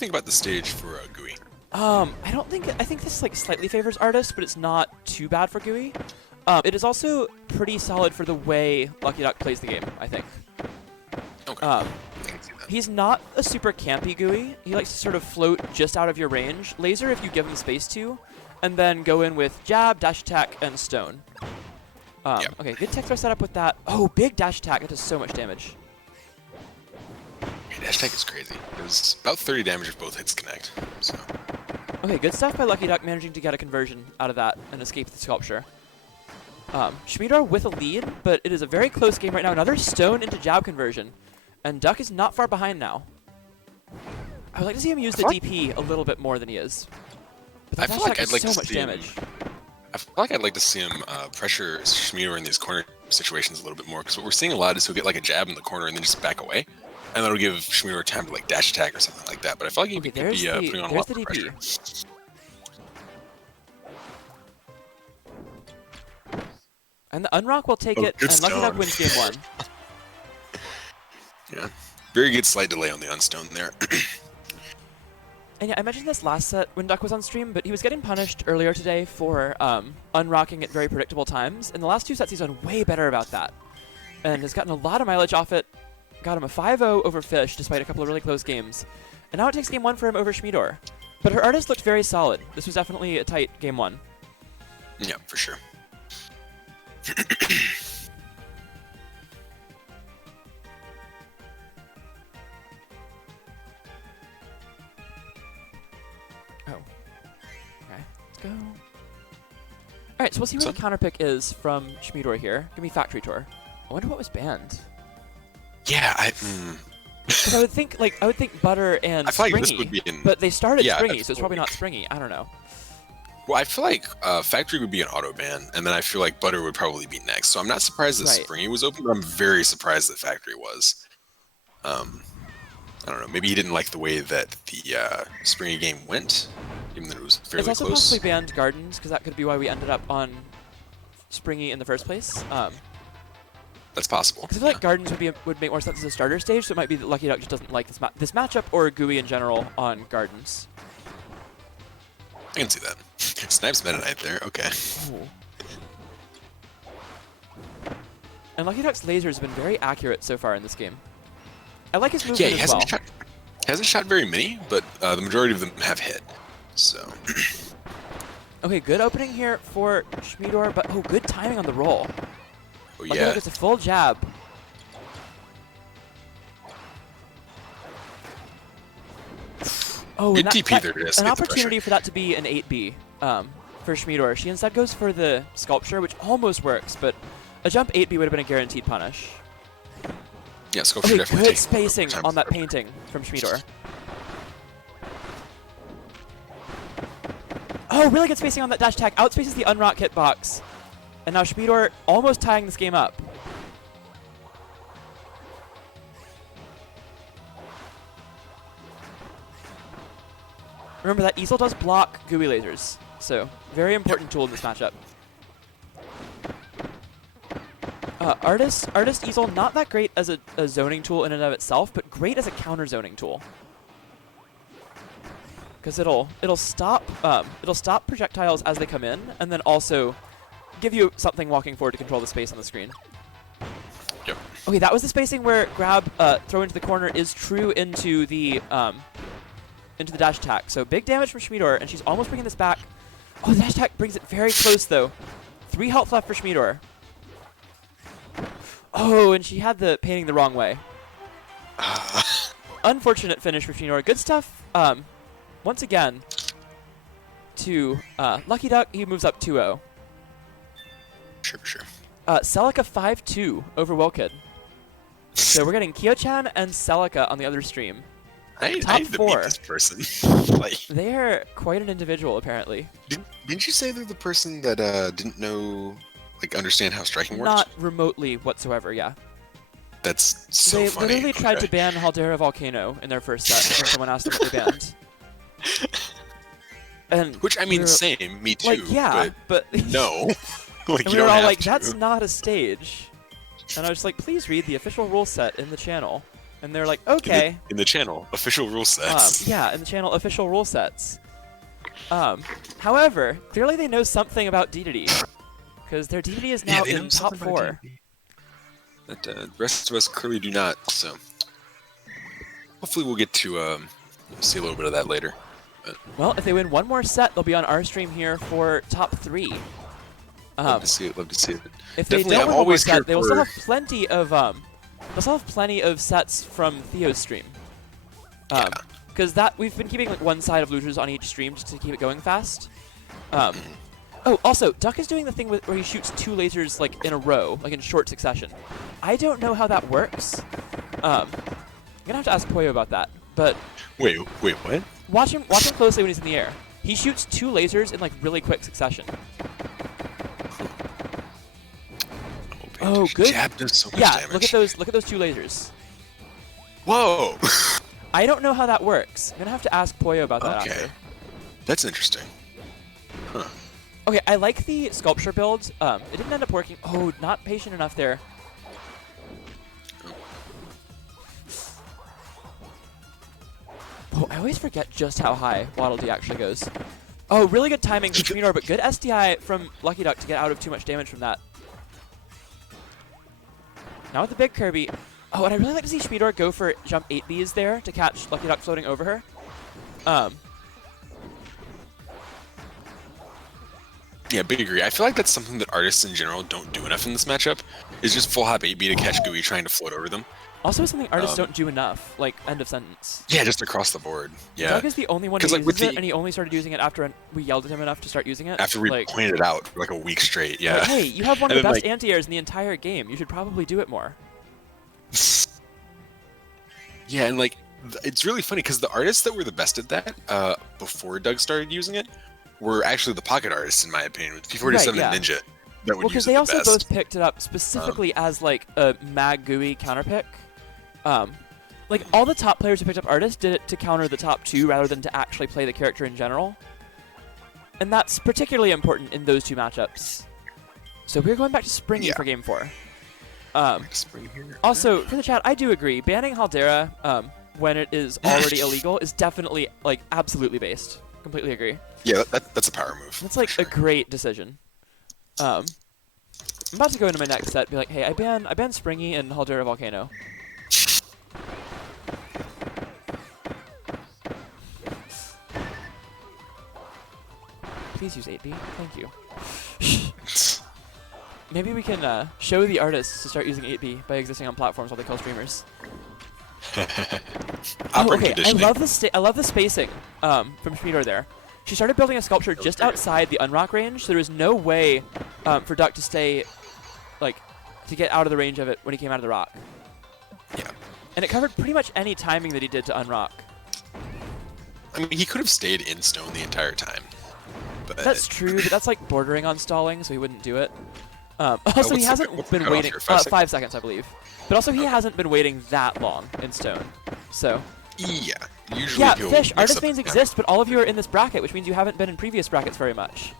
think about the stage for Gooey? I think this like slightly favors Artist, but it's not too bad for Gooey. It is also pretty solid for the way Lucky Duck plays the game, I think. Okay. I can see that. He's not a super campy Gooey. He likes to sort of float just out of your range. Laser if you give him space to, and then go in with jab, dash attack, and stone. Yep. Okay, good tech throw setup with that. Oh, big dash attack. That does so much damage. Dash attack is crazy. It was about 30 damage if both hits connect. So. Okay, good stuff by Lucky Duck managing to get a conversion out of that and escape the sculpture. Schmeedor with a lead, but it is a very close game right now. Another stone into jab conversion. And Duck is not far behind now. I would like to see him use the DP a little bit more than he is. But I feel like I'd like so to much see damage. I feel like I'd like to see him pressure Schmeedor in these corner situations a little bit more, because what we're seeing a lot is he'll get like a jab in the corner and then just back away, and that'll give Schmeedor time to like dash attack or something like that. But I feel like he could be putting on a lot of pressure. And the Unrock will take it, and Lucky Duck wins game 1. Yeah, very good slight delay on the unstone there. And yeah, I mentioned this last set when Duck was on stream, but he was getting punished earlier today for unrocking at very predictable times. In the last 2 sets, he's done way better about that. And has gotten a lot of mileage off it. Got him a 5-0 over Fish, despite a couple of really close games. And now it takes game 1 for him over Schmeedor. But her Artist looked very solid. This was definitely a tight game 1. Yeah, for sure. Go. Alright, so we'll see what the counter pick is from Schmeedor here. Give me Factory Tour. I wonder what was banned. Yeah, Because I would think Butter and I feel Springy, like this would be but they started Springy, so it's probably not Springy. I don't know. Well, I feel like Factory would be an auto ban, and then I feel like Butter would probably be next. So I'm not surprised that Springy was open, but I'm very surprised that Factory was. I don't know. Maybe he didn't like the way that the Springy game went. Even though it was fairly it's also close. possibly banned Gardens, because that could be why we ended up on Springy in the first place. That's possible. Because I feel like Gardens would make more sense as a starter stage, so it might be that Lucky Duck just doesn't like this matchup or Gooey in general on Gardens. I can see that. Snipes Meta Knight there. Okay. Ooh. And Lucky Duck's laser has been very accurate so far in this game. I like his movement as well. Hasn't shot very many, but the majority of them have hit. So. Okay, good opening here for Schmeedor, but good timing on the roll. Oh, Lucky Duck gets a full jab. Oh, good TP there to an opportunity for that to be an 8B for Schmeedor. She instead goes for the Sculpture, which almost works, but a jump 8B would have been a guaranteed punish. Yeah, Sculpture definitely good spacing on that painting from Schmeedor. Oh, really good spacing on that dash attack. Outspaces the Unrock hitbox. And now Schmeedor almost tying this game up. Remember that easel does block Gooey lasers. So, very important tool in this matchup. Artist easel, not that great as a zoning tool in and of itself, but great as a counter zoning tool. Because it'll stop projectiles as they come in, and then also give you something walking forward to control the space on the screen. Yep. Okay, that was the spacing where grab, throw into the corner is true into the dash attack. So big damage from Schmeedor, and she's almost bringing this back. Oh, the dash attack brings it very close though. 3 health left for Schmeedor. Oh, and she had the painting the wrong way. Unfortunate finish for Schmeedor. Good stuff. Once again, to Lucky Duck, he moves up 2-0. Sure. Celica 5-2 over Wilkid. So we're getting Kyo-chan and Celica on the other stream. Top 4. Meet this person. Like, they are quite an individual, apparently. Didn't you say they're the person that didn't know, like, understand how striking works? Not remotely whatsoever, yeah. That's so funny. They literally tried to ban Haldera Volcano in their first set when someone asked them what they banned. And which, I mean, same, me too. Like, yeah, but no. Like, and we were all like, that's not a stage. And I was like, please read the official rule set in the channel. And they're like, okay. In the channel, official rule sets. Yeah, in the channel, official rule sets. However, clearly they know something about DDD. Because their DDD is now in top 4. That the rest of us clearly do not, so hopefully we'll get to see a little bit of that later. But well, if they win one more set, they'll be on our stream here for top 3. Love to see it. Love to see it. If they don't win one more set, they will still have plenty of sets from Theo's stream. Because we've been keeping like one side of losers on each stream just to keep it going fast. Oh, also, Duck is doing the thing where he shoots 2 lasers like in a row, like in short succession. I don't know how that works. I'm gonna have to ask Poyo about that. But wait, what? Watch him closely when he's in the air. He shoots 2 lasers in like really quick succession. Oh, good. Jab does so much damage. Look at those 2 lasers. Whoa. I don't know how that works. I'm gonna have to ask Poyo about that after. That's interesting. Huh. Okay, I like the sculpture build. It didn't end up working. Oh, not patient enough there. Oh, I always forget just how high Waddle Dee actually goes. Oh, really good timing from Schmeedor, but good SDI from LuckyDuck to get out of too much damage from that. Now with the big Kirby. Oh, and I really like to see Schmeedor go for jump 8Bs there to catch LuckyDuck floating over her. Yeah, big agree. I feel like that's something that artists in general don't do enough in this matchup, is just full hop 8B to catch Gooey trying to float over them. Also something artists don't do enough, like end of sentence. Yeah, just across the board. Yeah. Doug is the only one who uses it, and he only started using it after we yelled at him enough to start using it. After we pointed it out for like a week straight, yeah. Like, hey, you have one of the best anti-airs in the entire game. You should probably do it more. Yeah, and like, it's really funny because the artists that were the best at that before Doug started using it were actually the pocket artists, in my opinion, with P47 and Ninja. That would use it the best. Because they also both picked it up specifically as like a Mag Gooey counterpick. Like all the top players who picked up artists did it to counter the top 2 rather than to actually play the character in general. And that's particularly important in those 2 matchups. So we're going back to Springy for Game 4. Also, for the chat, I do agree. Banning Haldera when it is already illegal is definitely, like, absolutely based. Completely agree. Yeah, that's a power move. That's, like, a great decision. I'm about to go into my next set and be like, hey, I ban Springy and Haldera Volcano. Please use 8B. Thank you. Maybe we can show the artists to start using 8B by existing on platforms while they kill streamers. Okay. I love the spacing from Schmeedor there. She started building a sculpture just outside the unrock range, so there was no way for Duck to stay, like, to get out of the range of it when he came out of the rock. Yeah. And it covered pretty much any timing that he did to unrock. I mean, he could have stayed in stone the entire time. But that's true, but that's like bordering on stalling, so he wouldn't do it. Also, he hasn't been waiting 5 seconds, I believe. But also, he hasn't been waiting that long in stone. So. Yeah. Usually. Fish. Artist mains exist, but all of you are in this bracket, which means you haven't been in previous brackets very much.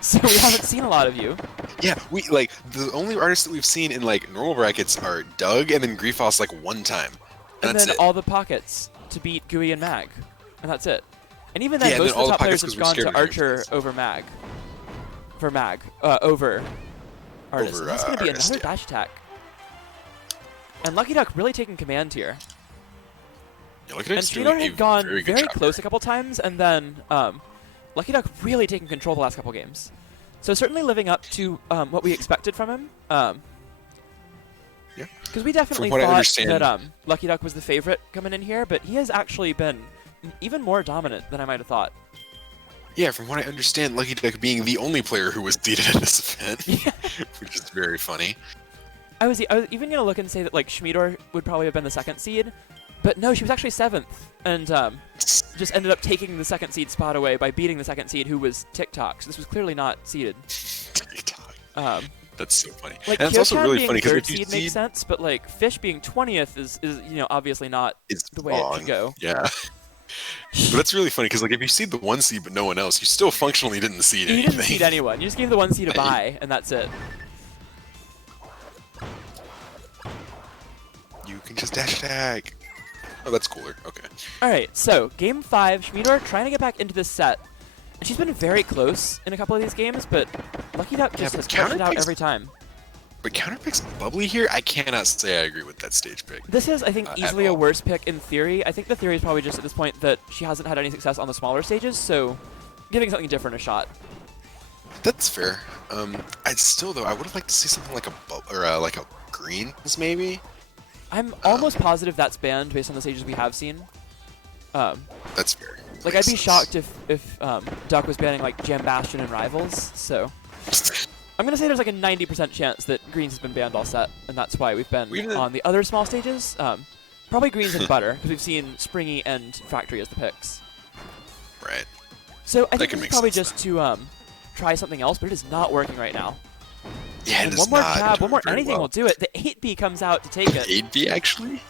So we haven't seen a lot of you. Yeah, the only artists that we've seen in like normal brackets are Doug and then Griefos like one time. And then all the pockets to beat Gooey and Mag, and that's it. And even then, most of the top players have gone to Archer over Mag. Over Artist. That's going to be another dash attack. And LuckyDuck really taking command here. Yeah, and Schmeedor had gone very close a couple times, and then LuckyDuck really taking control the last couple games. So certainly living up to what we expected from him. Yeah. Because we definitely thought that LuckyDuck was the favorite coming in here, but he has actually been even more dominant than I might have thought. Yeah, from what I understand, LuckyDuck being the only player who was seeded at this event, which is very funny. I was even going to look and say that like Schmeedor would probably have been the 2nd seed, but no, she was actually 7th, and just ended up taking the 2nd seed spot away by beating the 2nd seed, who was TikTok. So this was clearly not seeded. TikTok. That's so funny. Like, and it's also really funny because 3rd seed makes sense, but like Fish being 20th is obviously not the way it should go. Yeah. But that's really funny because like if you seed the 1 seed but no one else, you still functionally didn't seed anything. You didn't seed anyone. You just gave the 1 seed a bye, and that's it. You can just was dash attack. Oh, that's cooler. Okay. All right, so game 5, Schmeedor trying to get back into this set. And she's been very close in a couple of these games, but LuckyDuck just has pushed it out every time. But counter picks bubbly here? I cannot say I agree with that stage pick. This is, I think, easily a worse pick in theory. I think the theory is probably just at this point that she hasn't had any success on the smaller stages, so giving something different a shot. That's fair. I'd still, though, I would have liked to see something like like a greens, maybe? I'm almost positive that's banned based on the stages we have seen. That's fair. Like, I'd be shocked if Duck was banning, like, Jam Bastion and Rivals, so... I'm going to say there's like a 90% chance that Greens has been banned all set, and that's why we've been on the other small stages. Probably Greens and Butter, because we've seen Springy and Factory as the picks. Right. So I think this is probably just to try something else, but it is not working right now. Yeah, it is one more not jab, one more anything well. will do it. The 8B comes out to take it. 8B, actually?